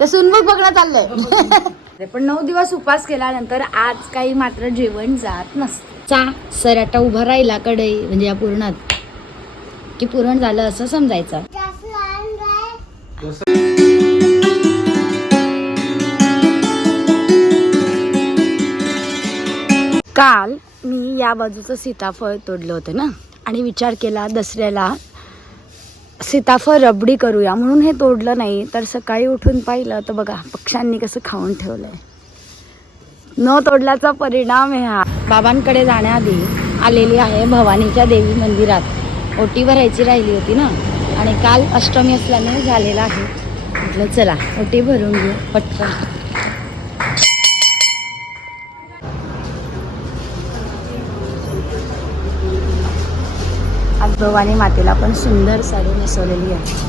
ते सुनमुख बघणं चाललंय. पण नऊ दिवस उपास केल्यानंतर आज काही मात्र जेवण जात नसतं. चा सराटा उभा राहिला कडे म्हणजे या पूर्णात. की पूर्ण झालं असं समजायचं. काल मी या बाजूचं सीताफळ तोडलं होतं ना? आणि विचार केला दसऱ्याला सीताफळ रबडी करूया म्हणून हे तोडलं नाही. तर सकाळी उठून पाहिलं तर बघा पक्ष्यांनी कसं खाऊन ठेवलंय. न तोडल्याचा परिणाम आहे हा. बाबांकडे जाण्याआधी आलेली आहे भवानीच्या देवी मंदिरात. ओटी भरायची राहिली होती ना? आणि काल अष्टमी असल्याने झालेला आहे. म्हटलं चला ओटी भरून घेऊ पटकन. आज भवानी मातेला पण सुंदर साडी नेसवलेली आहे.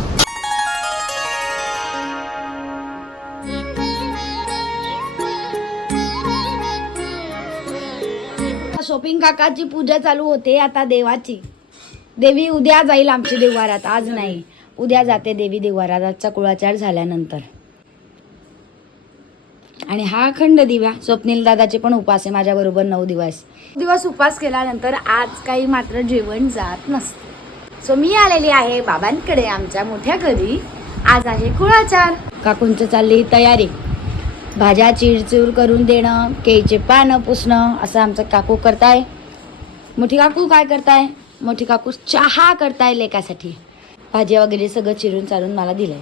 शॉपिंग काकाची पूजा चालू होते आता देवाची. देवी उद्या जाईल आमची देवारात आज नाही. उद्या जाते देवी देवारात आजचा कुळाचार झाल्यानंतर. आणि हा अखंड दिव्या स्वप्नील दादाचे पण उपास आहे माझ्या बरोबर नऊ दिवस. दिवस उपास केल्यानंतर आज काही मात्र जेवण जात नसतं. सो मी आलेली आहे बाबांकडे आमच्या मोठ्या घरी. आज आहे कुळाचार. काकूंचं चालली तयारी. भाज्या चिरचूर करून देणं केळीचे पानं पुसणं असं आमचं काकू करताय. मोठी काकू काय करताय? मोठी काकू चहा करताय लेकासाठी. भाजी वगैरे सगळं चिरून चालून मला दिलंय.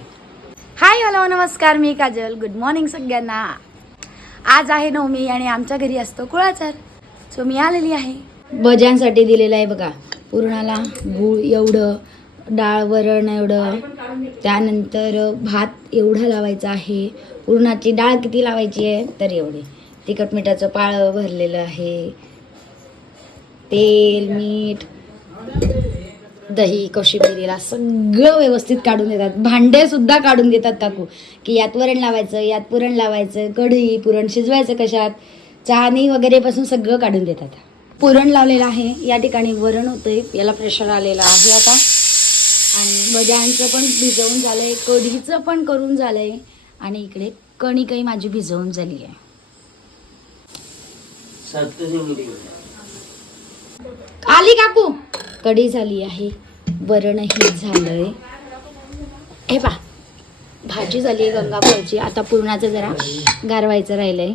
हाय हॅलो नमस्कार मी काजल. गुड मॉर्निंग सगळ्यांना. आज आहे नवमी आणि आमच्या घरी असतो कुळाचार. सो मी आलेली आहे. भज्यांसाठी दिलेलं आहे बघा. पुरणाला गूळ एवढं डाळ वरण एवढं त्यानंतर भात एवढं लावायचं आहे. पुरणाची डाळ किती लावायची आहे? तर एवढी. तिखट मिठाचं पाळं भरलेलं आहे. तेल मीठ दही कोशिंबिरीला सगळं व्यवस्थित काढून देतात. भांडे सुद्धा काढून देतात काकू. की यात वरण लावायचं यात पुरण लावायचं कढई पुरण शिजवायचं कशात? चहानी वगैरे पासून सगळं काढून देतात. पुरण लावलेलं आहे. या ठिकाणी वरण होतंय. याला प्रेशर आलेलं आहे आता. आणि भज्यांचं पण भिजवून झालंय. कढीचं पण करून झालंय. आणि इकडे कणिकही माझी भिजवून झाली आहे आली काकू. कढी झाली आहे. वरणही झालंय. हे पा भाजी झाली आहे गंगाफळची. आता पुरणाचं जरा गारवायचं राहिलंय.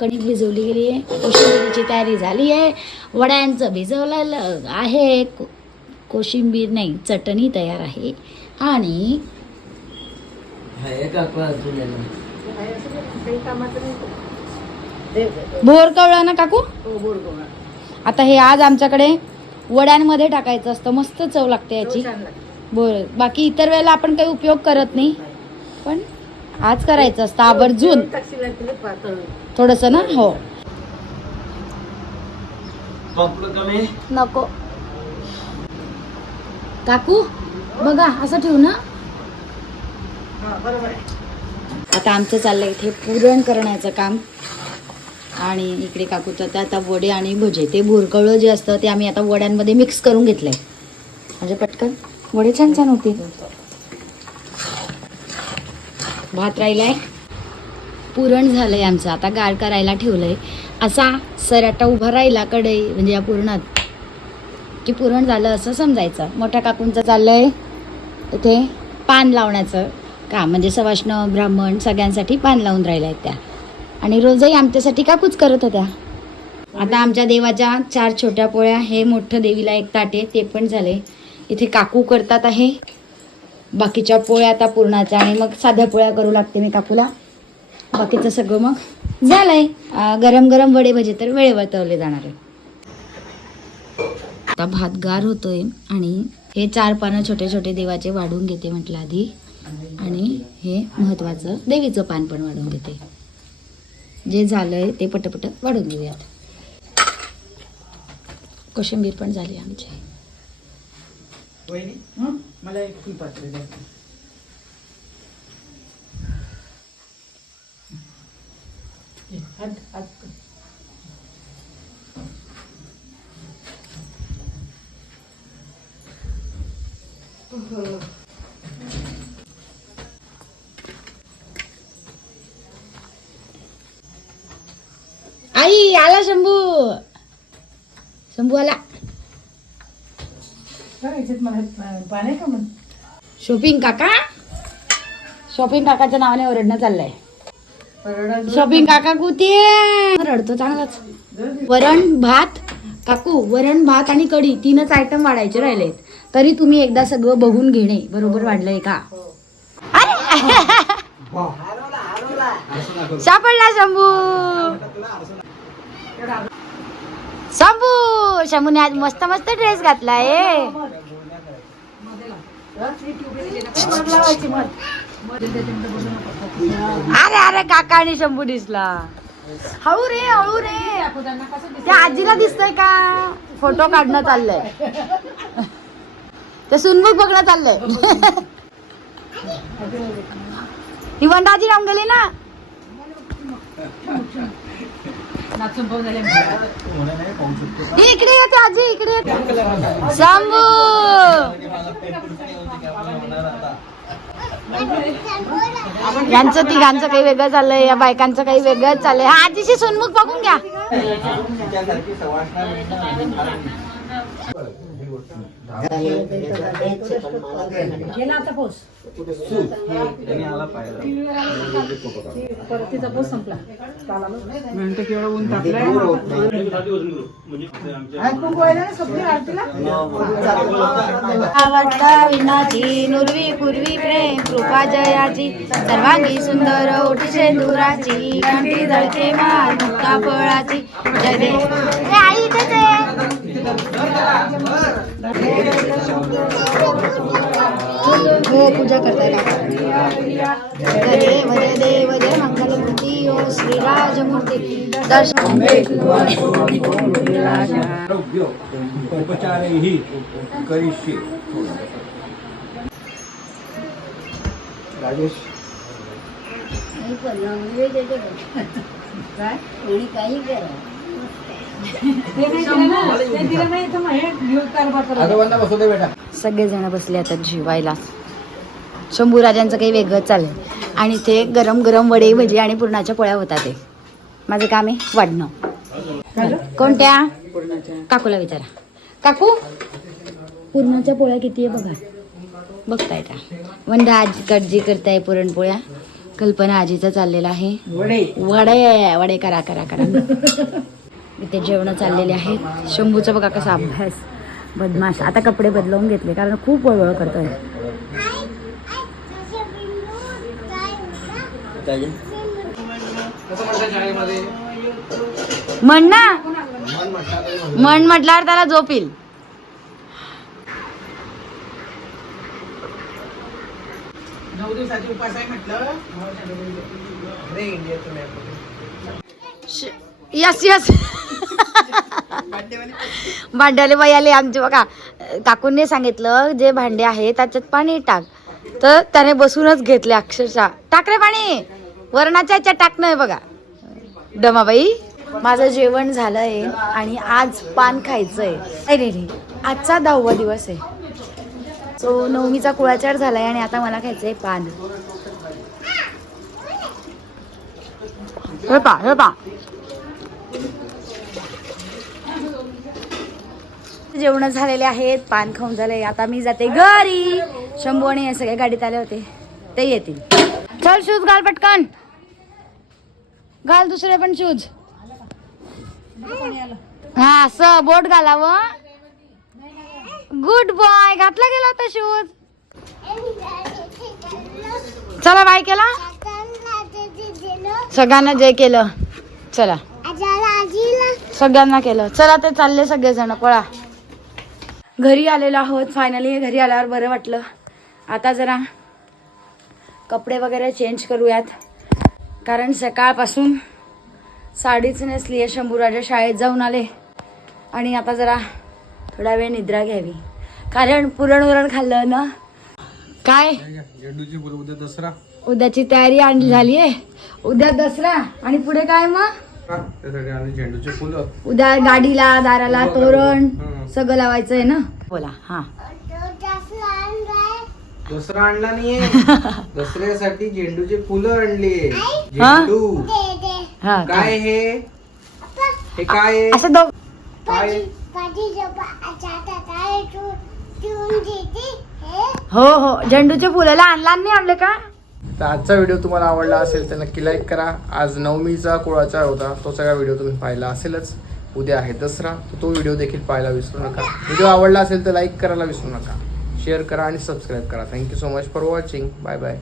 कणिक भिजवली गेली आहे. कोशिंबिरीची तयारी झाली आहे. वड्यांचं भिजवलेलं आहे. को- कोशिंबीर नाही चटणी तयार आहे. आणि भोर कवळा ना काकू? आता हे आज आमच्याकडे वड्यांमध्ये टाकायचं असतं. मस्त चव लागते याची. बोर बाकी इतर वेळेला आपण काही उपयोग करत नाही. पण आज करायचं असतं आवर्जून थोडस ना? हो. नको. काकू बघा असं ठेवू ना. आता आमचं चाललंय इथे पुरण करण्याचं काम. आणि इकडे काकूचं आता आता वडे आणि भजे. ते भुरकवळं जे असतं ते आम्ही आता वड्यांमध्ये मिक्स करून घेतलंय. म्हणजे पटकन. वडे छान छान होते भात राहिलाय. पुरण झालंय आमचं. आता गाळ करायला ठेवलंय. असा सराटा उभा राहिला कडे म्हणजे या पुरणात. की पुरण झालं असं समजायचं. मोठ्या काकूंचं चाललंय इथे पान लावण्याचं का म्हणजे सवाष्ण ब्राह्मण सगळ्यांसाठी पान लावून राहिल्या आहेत त्या. आणि रोजही आमच्यासाठी काकूच करत होत्या. आता आमच्या देवाच्या चार छोट्या पोळ्या हे मोठं देवीला एक ताटे ते पण झाले इथे काकू करतात आहे. बाकीच्या पोळ्या आता पूर्णाच्या आणि मग साध्या पोळ्या करू लागते मी काकूला. बाकीचं सगळं मग झालंय. अं, गरम गरम वडे भजे तर वेळेवर तळले जाणार आहे. आता भात गार होतोय आणि हे चार पानं छोटे छोटे देवाचे वाढून घेते म्हटलं आधी. आणि हे महत्वाचं देवीचं पान पण वाढून घेते जे झालंय ते पटपट वाढून घेऊयात. कोशिंबीर पण झाली आमची. मलाई एकछिन पत्र ल्याउनु Ai, ala sembuh. Sembuh ala. याच्यात मला पाणी का मग? शॉपिंग काका? शॉपिंग काकाच्या नावाने ओरडणं चाललंय. शॉपिंग काका कुठे? रडतो चांगलाच. वरण भात काकू वरण भात आणि कढी तीनच आयटम वाढायचे राहिलेत. तरी तुम्ही एकदा सगळं बघून घेणे. बरोबर वाढलंय का? अरे! सापडला शंभू. शंभू शंभूने आज मस्त मस्त ड्रेस घातलाय अरे अरे काका आणि शंभू दिसला. हळू रे हळू रे. त्या आजीला दिसतंय का? फोटो काढणं चाललंय. ते सुनमुख बघणं चाललंय. ही वंडाजी राहून गेली ना? इकडे पाहून आजी इकडे येते आजी इकडे यांचं तिघांचं काही वेगळं चाललंय या बायकांचं काही वेगळंच चाललंय हा आजीशी सुनमुख बघून घ्या. ऊन आवडता विनाची नुरवी पूर्वी प्रेम कृपा जयाची सर्वांगी सुंदर ओटी शेंदुराची घंटी धडके मार मुक्ता फळाची जय. हो पूजा करताय जय देव जय देव जय मंगलमूर्ती ओ श्रीराजमूर्ती दर्शन आरोग्य उपचारैः करिष्ये राजेश ते नाही दिलं सगळेजण बसले आता जेवायला. शंभू राजांचं काही वेगळंच चाललंय. आणि ते गरम गरम वडे भजी आणि पुरणाच्या पोळ्या होतात ते. माझं काम आहे वाढणं. कोणत्या? काकूला विचारा. काकू? पुरणाच्या पोळ्या किती आहे बघा. बघताय का? वंदा आजी कटजी करताय पुरणपोळ्या. कल्पना आजीचा चाललेला आहे. वडे. वडे वडे करा करा करा. इथे जेवण चाललेले आहेत. शंभूचा बघा कसा अभ्यास. बदमाश. आता कपडे बदलवून घेतले कारण खूप वळवळ करतोय. म्हण ना म्हण म्हटल्यावर त्याला झोप येईल. नऊ दिवसाची उपास आहे म्हटलं. Yes yes. भांड्याले बाई आले आमचे बघा. काकूंनी सांगितलं जे भांडे आहे त्याच्यात पाणी टाक. तर त्याने बसूनच घेतले अक्षरशः. टाक रे पाणी. वरणाच्या याच्यात टाकणं बघा. डमाबाई. माझं जेवण झालंय आणि आज पान खायचंय. अरे रे आजचा दहावा दिवस आहे. सो नवमीचा कुळाचार झालाय आणि आता मला खायचंय पान. हे पा हे पा. जेवण झालेले आहेत पान खाऊन झाले. आता मी जाते घरी. शंभू आणि हे सगळे गाडीत आले होते. ते येतील. चल शूज घाल पटकन. घाल दुसरे पण शूज हा असं बोट घालावं. गुड बॉय घातला गेला होता शूज चला बाय केला. सगळ्यांना जय केलं. चला. सगळ्यांना केलं. चला ते चालले सगळेजण. पळा. घरी आलेलो आहोत. फायनली घरी आल्यावर बरं वाटलं. आता जरा कपडे वगैरे चेंज करूयात. कारण सकाळपासून साडीच नेसली आहे शंभूराजा शाळेत जाऊन आले. आणि आता जरा थोडा वेळ निद्रा घ्यावी. कारण पुरण उरण खाल्लं ना. काय? उद्या दसरा. उद्याची तयारी आणली झाली आहे उद्या दसरा. आणि पुढे काय मग? त्यासाठी झेंडूची फुलं उद्या गाडीला दाराला तोरण हं. सगळं लावायचं आहे ना? बोला हा. दसरा आणला नाहीये. दसऱ्यासाठी झेंडूची फुलं आणली. हा? झेंडू. हा काय हे? हे काय आहे? असं दोघ काय? हो? हो झेंडूचे फुलाला आणला नाही आणले का? तर आजचा व्हिडिओ तुम्हाला आवडला असेल तर नक्की लाईक करा. आज नवमीचा कुळाचा होता तो सगळा व्हिडिओ तुम्ही पाहिला असेलच. उद्या आहे दसरा तर तो व्हिडिओ देखील पाहायला विसरू नका. व्हिडिओ आवडला असेल तर लाईक करायला विसरू नका. शेअर करा आणि सबस्क्राईब करा. Thank you so much for watching bye bye